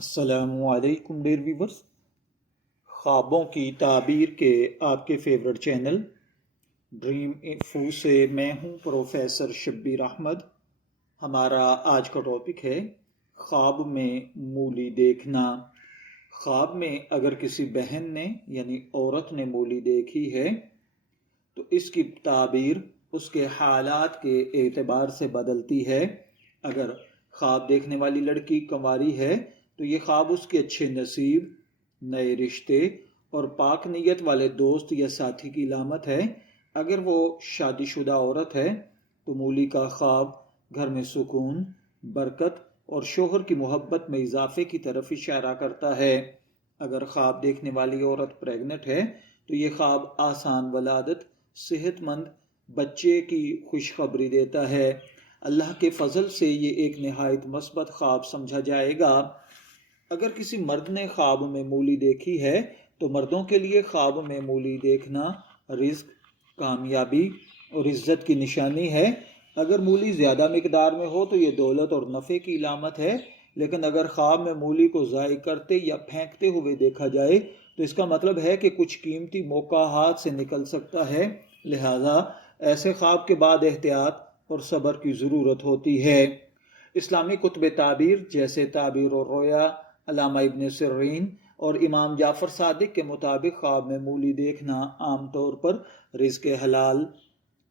السلام علیکم dear viewers, خوابوں کی تعبیر کے آپ کے فیورٹ چینل ڈریم انفو سے میں ہوں پروفیسر شبیر احمد۔ ہمارا آج کا ٹاپک ہے خواب میں مولی دیکھنا۔ خواب میں اگر کسی بہن نے یعنی عورت نے مولی دیکھی ہے تو اس کی تعبیر اس کے حالات کے اعتبار سے بدلتی ہے۔ اگر خواب دیکھنے والی لڑکی کنواری ہے تو یہ خواب اس کے اچھے نصیب، نئے رشتے اور پاک نیت والے دوست یا ساتھی کی علامت ہے۔ اگر وہ شادی شدہ عورت ہے تو مولی کا خواب گھر میں سکون، برکت اور شوہر کی محبت میں اضافے کی طرف اشارہ کرتا ہے۔ اگر خواب دیکھنے والی عورت پریگنٹ ہے تو یہ خواب آسان ولادت، صحت مند بچے کی خوشخبری دیتا ہے۔ اللہ کے فضل سے یہ ایک نہایت مثبت خواب سمجھا جائے گا۔ اگر کسی مرد نے خواب میں مولی دیکھی ہے تو مردوں کے لیے خواب میں مولی دیکھنا رزق، کامیابی اور عزت کی نشانی ہے۔ اگر مولی زیادہ مقدار میں ہو تو یہ دولت اور نفع کی علامت ہے، لیکن اگر خواب میں مولی کو ضائع کرتے یا پھینکتے ہوئے دیکھا جائے تو اس کا مطلب ہے کہ کچھ قیمتی موقع ہاتھ سے نکل سکتا ہے۔ لہذا ایسے خواب کے بعد احتیاط اور صبر کی ضرورت ہوتی ہے۔ اسلامی کتب تعبیر جیسے تعبیر الرؤیا، علامہ ابن سیرین اور امام جعفر صادق کے مطابق خواب میں مولی دیکھنا عام طور پر رزق حلال،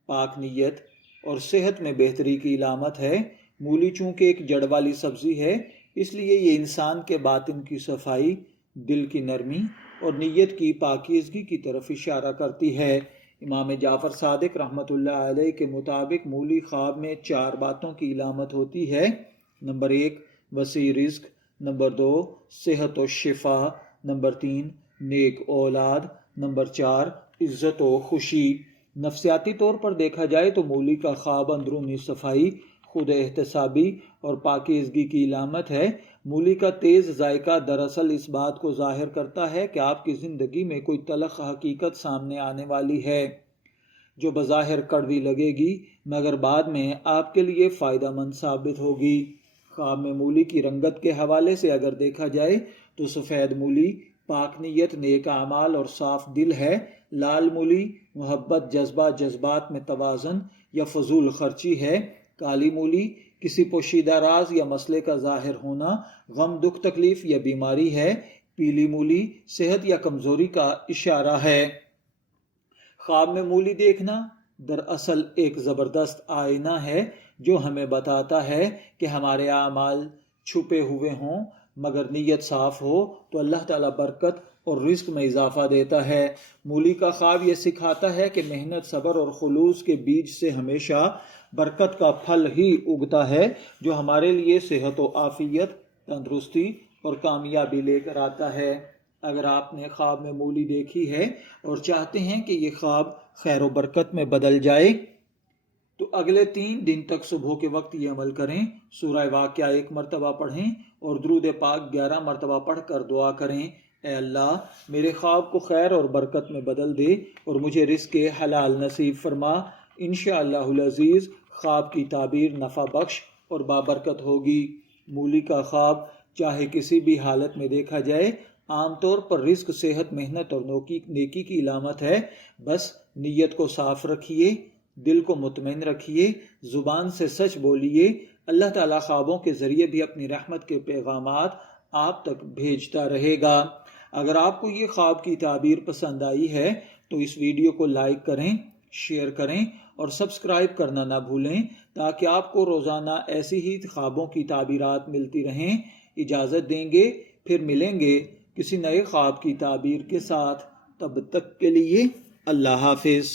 پاک نیت اور صحت میں بہتری کی علامت ہے۔ مولی چونکہ ایک جڑ والی سبزی ہے، اس لیے یہ انسان کے باطن کی صفائی، دل کی نرمی اور نیت کی پاکیزگی کی طرف اشارہ کرتی ہے۔ امام جعفر صادق رحمۃ اللہ علیہ کے مطابق مولی خواب میں 4 باتوں کی علامت ہوتی ہے۔ نمبر 1 وسیع رزق، نمبر 2 صحت و شفا، نمبر 3 نیک اولاد، نمبر 4 عزت و خوشی۔ نفسیاتی طور پر دیکھا جائے تو مولی کا خواب اندرونی صفائی، خود احتسابی اور پاکیزگی کی علامت ہے۔ مولی کا تیز ذائقہ دراصل اس بات کو ظاہر کرتا ہے کہ آپ کی زندگی میں کوئی تلخ حقیقت سامنے آنے والی ہے جو بظاہر کڑوی لگے گی مگر بعد میں آپ کے لیے فائدہ مند ثابت ہوگی۔ خواب میں مولی کی رنگت کے حوالے سے اگر دیکھا جائے تو سفید مولی پاک نیت، نیک اعمال اور صاف دل ہے۔ لال مولی محبت، جذبات میں توازن یا فضول خرچی ہے۔ کالی مولی کسی پوشیدہ راز یا مسئلے کا ظاہر ہونا، غم، دکھ، تکلیف یا بیماری ہے۔ پیلی مولی صحت یا کمزوری کا اشارہ ہے۔ خواب میں مولی دیکھنا دراصل ایک زبردست آئینہ ہے جو ہمیں بتاتا ہے کہ ہمارے اعمال چھپے ہوئے ہوں مگر نیت صاف ہو تو اللہ تعالیٰ برکت اور رزق میں اضافہ دیتا ہے۔ مولی کا خواب یہ سکھاتا ہے کہ محنت، صبر اور خلوص کے بیج سے ہمیشہ برکت کا پھل ہی اگتا ہے جو ہمارے لیے صحت و عافیت، تندرستی اور کامیابی لے کر آتا ہے۔ اگر آپ نے خواب میں مولی دیکھی ہے اور چاہتے ہیں کہ یہ خواب خیر و برکت میں بدل جائے تو اگلے 3 دن تک صبح کے وقت یہ عمل کریں۔ سورہ واقعہ 1 مرتبہ پڑھیں اور درود پاک 11 مرتبہ پڑھ کر دعا کریں، اے اللہ میرے خواب کو خیر اور برکت میں بدل دے اور مجھے رزق حلال نصیب فرما۔ انشاءاللہ العزیز خواب کی تعبیر نفع بخش اور بابرکت ہوگی۔ مولی کا خواب چاہے کسی بھی حالت میں دیکھا جائے عام طور پر رزق، صحت، محنت اور نیکی کی علامت ہے۔ بس نیت کو صاف رکھیے، دل کو مطمئن رکھیے، زبان سے سچ بولیے۔ اللہ تعالیٰ خوابوں کے ذریعے بھی اپنی رحمت کے پیغامات آپ تک بھیجتا رہے گا۔ اگر آپ کو یہ خواب کی تعبیر پسند آئی ہے تو اس ویڈیو کو لائک کریں، شیئر کریں اور سبسکرائب کرنا نہ بھولیں تاکہ آپ کو روزانہ ایسی ہی خوابوں کی تعبیرات ملتی رہیں۔ اجازت دیں گے، پھر ملیں گے کسی نئے خواب کی تعبیر کے ساتھ۔ تب تک کے لیے اللہ حافظ۔